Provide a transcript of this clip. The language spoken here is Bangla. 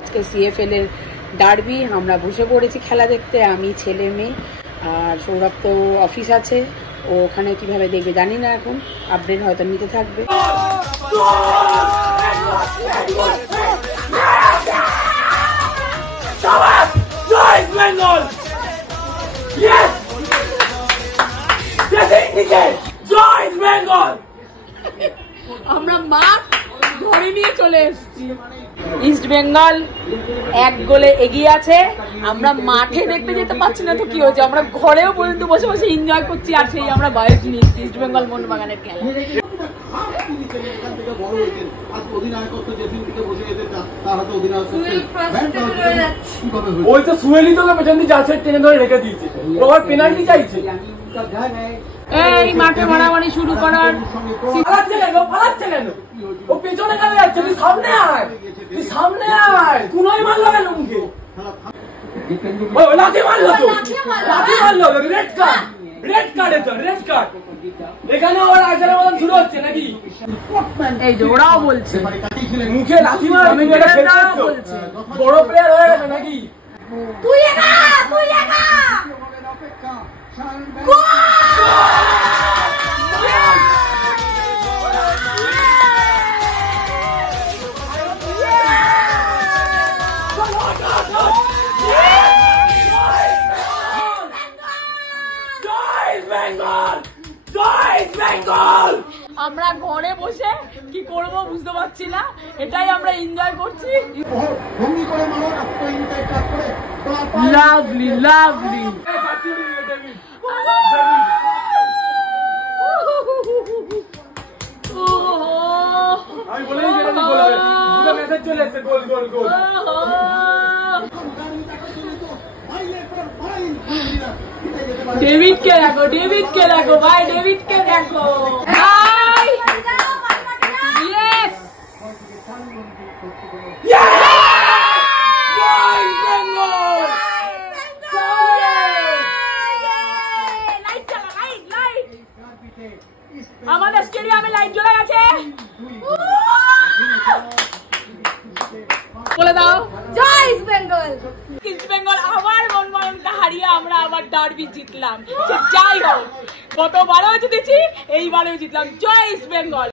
আজকে সিএফএল এর ডার্বি, আমরা বসে পড়েছি খেলা দেখতে, আমি ছেলে মেয়ে। আর সৌরভ তো অফিস আছে, ও ওখানে কিভাবে দেখবে জানি না, এখন আপডেট হয়তো নিতে থাকবে। আমরা মাঠ ধরে নিয়ে চলে এসেছি। ইস্ট বেঙ্গল 1 গোলে এগিয়ে আছে। আমরা মাঠে দেখতে যেতে পারছি না তো কি হয়েছে, আমরা ঘরেও পর্যন্ত বসে বসে এনজয় করছি। আর সেই আমরা বাইরে নিচ্ছি ইস্ট বেঙ্গল মোহনবাগানের খেলা। ওই তো সুয়েলি তোকে পেছন দিয়ে যাচ্ছে, টেনে ধরে রেখে দিয়েছে, ওর পেনাল্টি চাইছে। এই মাঠে মারামারি শুরু করার পালাচ্ছে কেন? ও পেছনে কেন যাচ্ছে? তুই সামনে আয়, কোনোই মারলো কেন মুখে? লাথি মারলো, রেড কার্ড। এখানে আবার আজের মতন শুরু হচ্ছে নাকি? এই যে ওরাও বলছে মুখে লাথি মার, বড় প্লেয়ার হয়ে গেছে নাকি? আমরা ঘরে বসে কি করব বুঝতে পারছি না, এটাই আমরা এনজয় করছি। Lovely lovely. আমি বলেই গেলাম গোল হবে, দুটো মেসেজ চলে এসেছে, গোল। ডেভিডকে দেখো ভাই, ডেভিডকে দেখো ভাই। ইয়েস, আমাদের স্টেডিয়ামে লাইট জ্বলে গেছে। বলে দাও জয় ইস্ট বেঙ্গল। ইস্ট বেঙ্গল আবার মোহনবাগানকে হারিয়ে আমরা আবার ডার্বি জিতলাম। যাই হোক, গতবারও জিতেছি, এইবারেও জিতলাম। জয় ইস্ট বেঙ্গল।